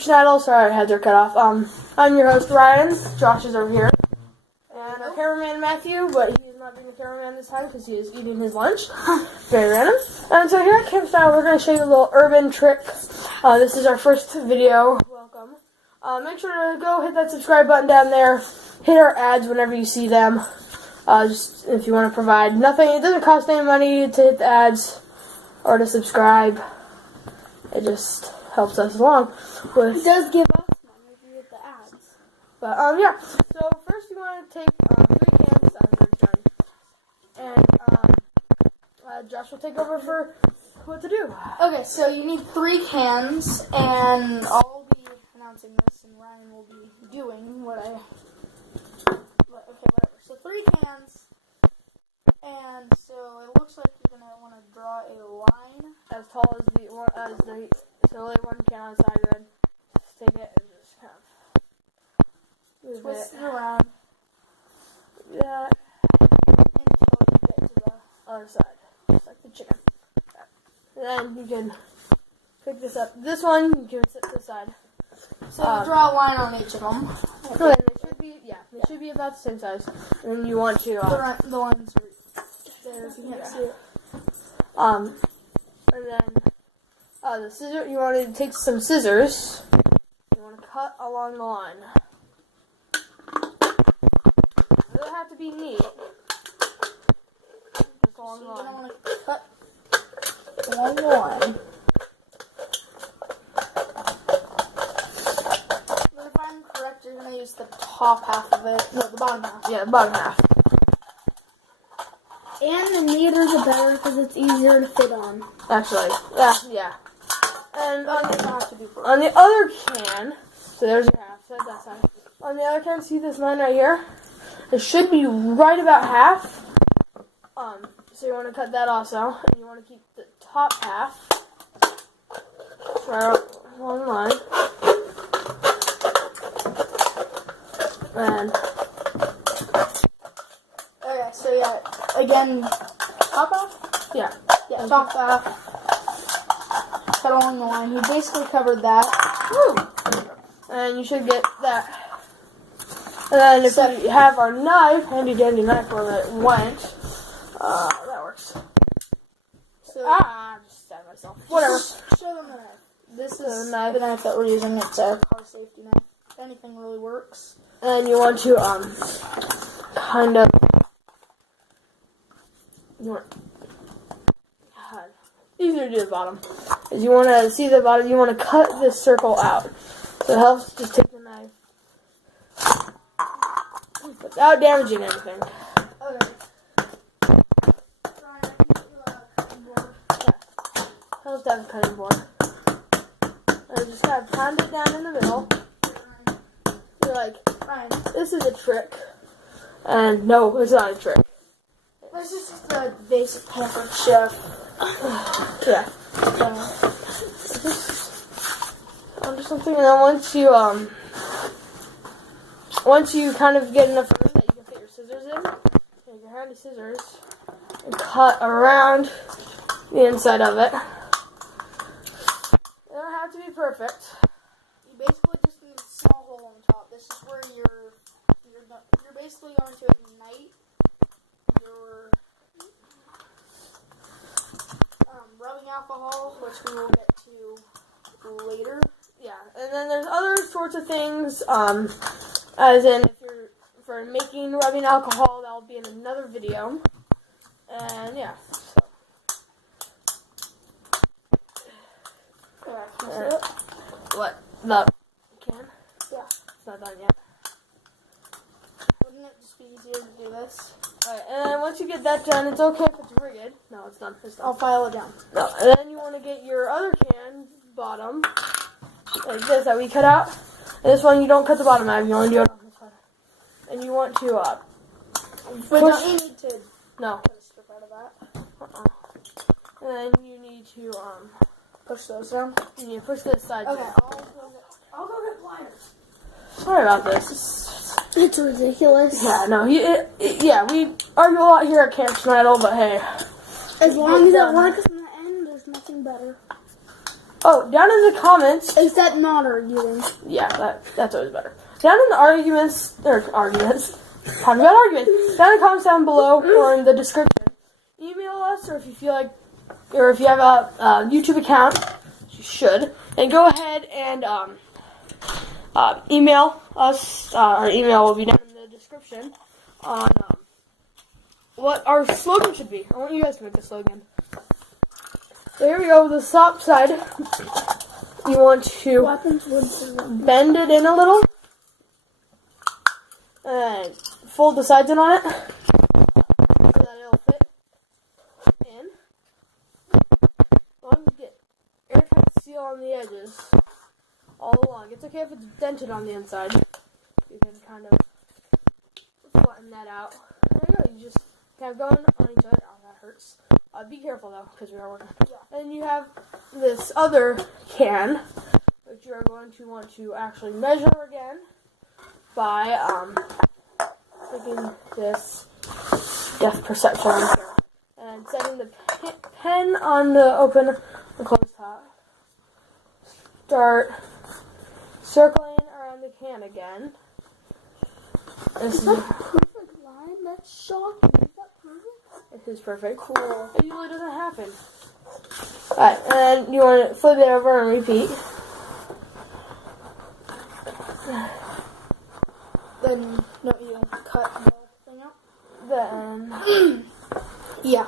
Channel. Sorry, our heads are cut off. I'm your host Ryan. Josh is over here, and our cameraman Matthew, but he is not being a cameraman this time because he is eating his lunch. Very random. And so here at Campstyle, we're going to show you a little urban trick. This is our first video. Welcome. Make sure to go hit that subscribe button down there. Hit our ads whenever you see them. Just if you want to provide nothing, it doesn't cost any money to hit the ads or to subscribe. It just helps us along. It does give us money if you get the ads. But yeah. So first you want to take 3 cans out of the gun, and Josh will take over for what to do. Okay, so you need 3 cans, and I'll be announcing this, and Ryan will be doing whatever. So 3 cans, and so it looks like you're gonna want to draw a line As tall as the so lay 1 can on the side, and then just take it and just kind of twist it around like that until you get to the other side, just like the chicken. And then you can pick this up. This one you can set to the side. So you draw a line on each of them. So then they should be about the same size. And you want to The lines are there if you can't see it. and then the scissors. You want to take some scissors. You want to cut along the line. It doesn't have to be neat. Just along So the you're gonna line. want to cut along the line. But if I'm correct, you're gonna use the top half of it. No, the bottom half. Yeah, the bottom half. And the neater the better because it's easier to fit on. Actually, yeah. And But it doesn't have to be perfect. on the other can, so there's your half, so that side. On the other can, see this line right here? It should be right about half. So you want to cut that also, and you want to keep the top half right along the line. And Okay, so yeah, again, top half? yeah, Yeah, top half. Cut along the line. You basically covered that. woo! And you should get that. And then if you have our knife, handy dandy knife where it went, that works. So I just stabbed myself. Whatever. Show them the knife. This So is the knife. the knife that we're using. It's a car safety knife. If anything really works. And you want to kind of easier to do the bottom. Is you want to see the bottom. You want to cut this circle out. So it helps just take the knife without damaging anything. Okay. Ryan, I can get you a cutting board. Yeah. Helps to have a cutting board. And just kind of pound it down in the middle. You're like, Ryan, this is a trick. And no, it's not a trick. this is just a basic pampered chef. Yeah. Just something, and then once you kind of get enough room that you can fit your scissors in, take your handy scissors and cut around the inside of it. It doesn't have to be perfect. You basically just need a small hole on top. This is where you're basically going to ignite your rubbing alcohol, which we will get to later. Yeah, and then there's other sorts of things, as in if you're for making rubbing alcohol, that'll be in another video. And yeah, so. What? The can? Yeah. It's not done yet. Wouldn't it just be easier to do this? Alright, and then once you get that done, it's okay if it's rigged. No, it's done. It's I'll done. file it down. No, and then you want to get your other can bottom, like this, that we cut out. And this one, you don't cut the bottom out. You only do it on this side. And you want to, But don't you need to no. put a strip out of that? And then you need to, Push those down. you need to push this side Okay, down. I'll go get pliers. Sorry about this. It's ridiculous. Yeah, no, yeah, we argue a lot here at Camp Schneider, but hey. As long as it works in the end, there's nothing better. Oh, down in the comments. Is that not arguing? Yeah, that's always better. Down in the arguments. Talking about arguments. Down in the comments down below or in the description. Email us, or if you feel like, or if you have a YouTube account, you should, and go ahead and email us. Our email will be down in the description on what our slogan should be. I want you guys to make a slogan. So here we go. The top side, you want to bend it in a little and fold the sides in on it so that it'll fit in. As long as you get airtight seal on the edges all along. It's okay if it's dented on the inside. You can kind of flatten that out. There you go. You just kind of going on each other. Oh, that hurts. Be careful though, because we are working. Yeah. And you have this other can, which you are going to want to actually measure again by taking this depth perception on here and setting the pen on the open and close top. Start circling around the can again. Is that a perfect line? That's shocking. Is that perfect? It is perfect. Cool. It usually doesn't happen. Alright, and then you want to flip it over and repeat. Then, no, you have to cut the thing out. Then, Yeah.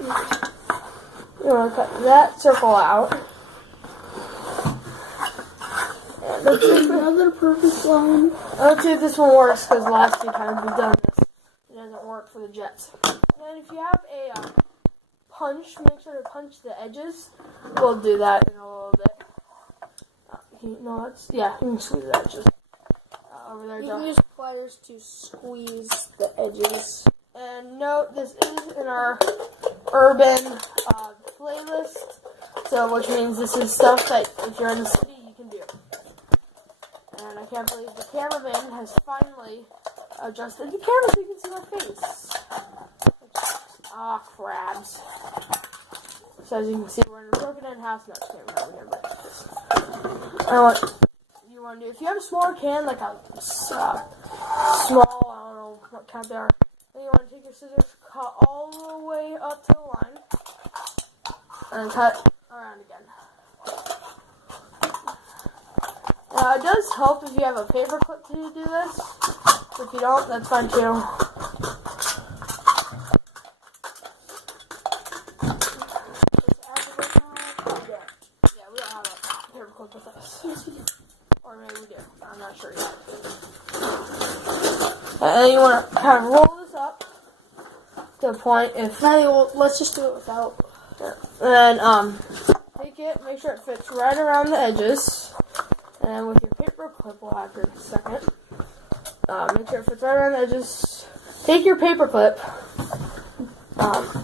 you want to cut that circle out. And let's see if Another perfect line. let's see if this one works, because the last two times we've done this, it doesn't work for the jets. And then if you have a punch, make sure to punch the edges. We'll do that in a little bit. You can squeeze the edges. Over there, You can use pliers to squeeze the edges. And note, this is in our urban playlist, so which means this is stuff that if you're in the city, you can do. And I can't believe the cameraman has finally adjusted the camera so you can see my face. Ah, crabs. So as you can see, we're in a broken in house. No, it's can't remember this. And what you want to do, if you have a smaller can, like a small, I don't know what count they are, then you want to take your scissors, cut all the way up to the line, and cut around again. Now, it does help if you have a paper clip to do this. If you don't, that's fine too. Yeah, we don't have a paper clip with us. Yes, we do. Or maybe we do. I'm not sure yet. And then you want to kind of roll this up to the point if... Well, let's just do it without. And then, take it, make sure it fits right around the edges. And with your paper clip, we'll have here in a second. Make sure it fits right around the edges. Take your paper clip,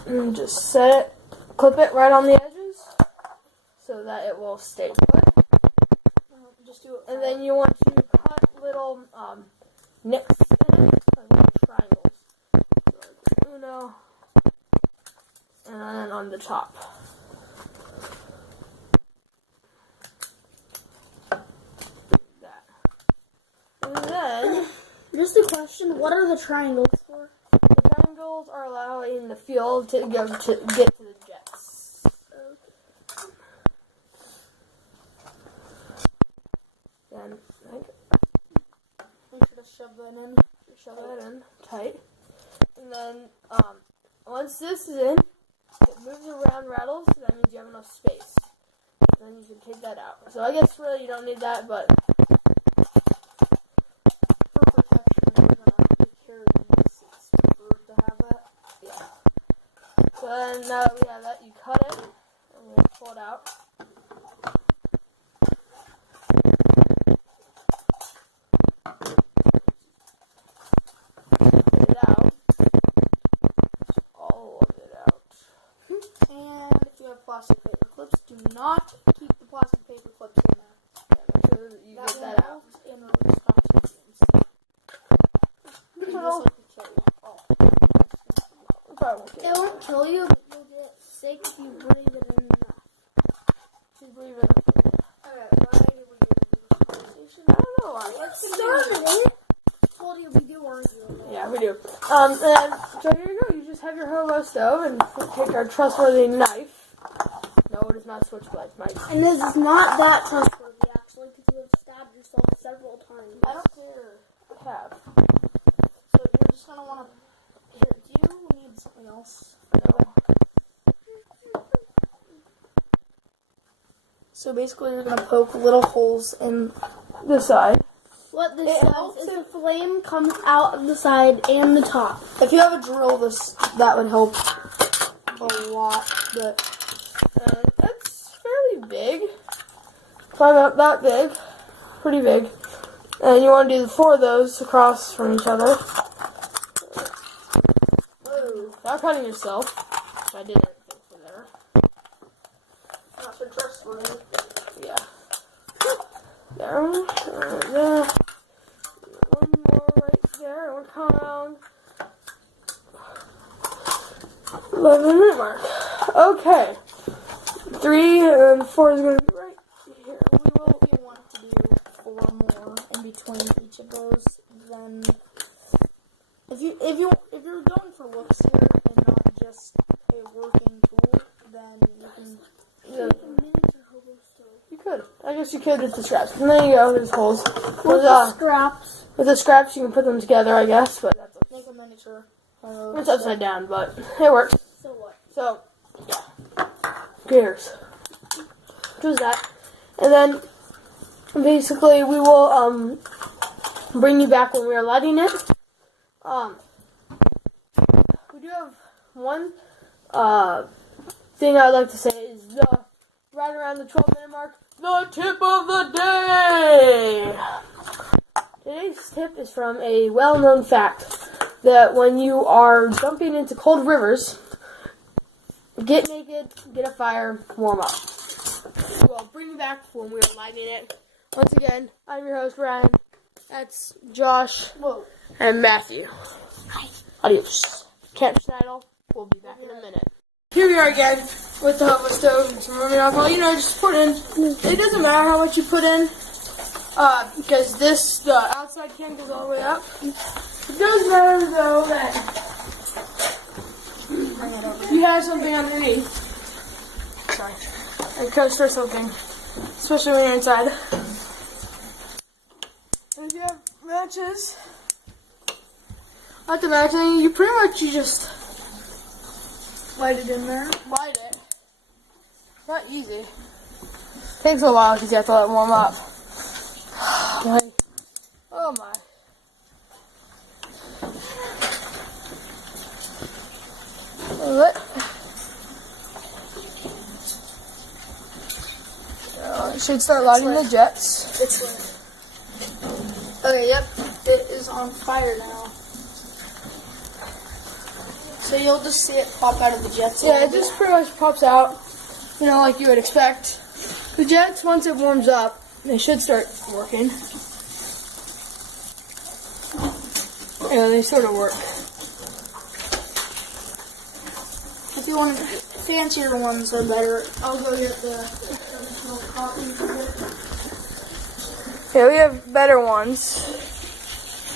and just set it, clip it right on the edges, so that it will stay put. Just do it. And then you want to cut little nicks in it, like little triangles. So like uno, and then on the top. That. And then Just a question, what are the triangles for? the triangles are allowing the field to get to the jets. Then Make sure to shove that in. shove that in tight. And then once this is in, it moves around, rattles, so that means you have enough space. Then you can take that out. So I guess really you don't need that, but For protection, I'm gonna take care of this. It's preferred to have that. yeah. So then now that we have that, you cut it and we pull it out. Get it out. All of it out. And if you have plastic paper clips, do not keep the plastic paper clips in there. Yeah, make sure that you get that out. And release toxins. This Well, could kill you. Oh. it probably won't It get won't kill you, but you'll get sick if you breathe it in enough. If you breathe Let's start it. Well, we do argue. Yeah, we do. And so here you go. You just have your hobo stove and take our trustworthy knife. No, it is not switchblade, Mike. And this is not that trustworthy, actually, because you have stabbed yourself several times. I don't care. I have. So you're just going to want to... Here, do you need something else? No. So basically you're going to poke little holes in... The side. What this does is the flame comes out of the side and the top. If you have a drill, that would help a lot, but... That's fairly big. Probably about that big. Pretty big. And you want to do the 4 of those across from each other. Whoa. Not cutting yourself. I didn't think for there. Not so trustworthy. Yeah. There. There. One more right there. One come around. 11-minute mark. Okay. 3 and 4 is going to be right here. We will, if you want to do 4 more in between each of those, then if you're going for looks here and not just a working tool, then you can Yeah. make a miniature hobo stove. You could. I guess you could with the straps. And there you go. There's holes. With the scraps. With the scraps, you can put them together, I guess. But that's Make a miniature. it's upside down, but it works. So what? So, yeah. Gears. Just that. And then, basically, we will bring you back when we are lighting it. We do have one thing I'd like to say is right around the 12-minute mark, the tip of the day. Today's tip is from a well-known fact that when you are jumping into cold rivers, get naked, get a fire, warm up. We'll bring you back when we are lighting it. Once again, I'm your host, Ryan. That's Josh and Matthew. Adios. Camp Schneidel. We'll be back in a minute. Here we are again with the Hobo Stove and some rubbing alcohol. You know, just put in. It doesn't matter how much you put in, because the outside can goes all the way up. It does matter though that you have something underneath. Sorry. A coaster or something, especially when you're inside. If you have matches, not the matching, you just Light it in there. light it. Not easy. Takes a while because you have to let it warm up. Oh my. What? It should start lighting the jets. It's lit. Okay, yep. It is on fire now. So you'll just see it pop out of the jets. Yeah, it just pretty much pops out, you know, like you would expect. The jets, once it warms up, they should start working. Yeah, they sort of work. If you want fancier ones, they're better. I'll go get the original copy. Yeah, we have better ones.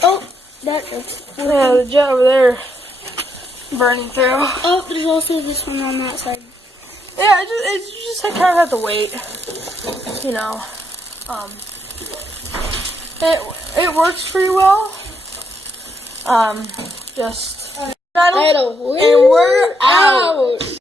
Oh, that is. Yeah, the jet over there burning through. Oh, there's also this one on that side. Yeah, it's just I kind of have to wait. You know, it works pretty well. Just And we're out.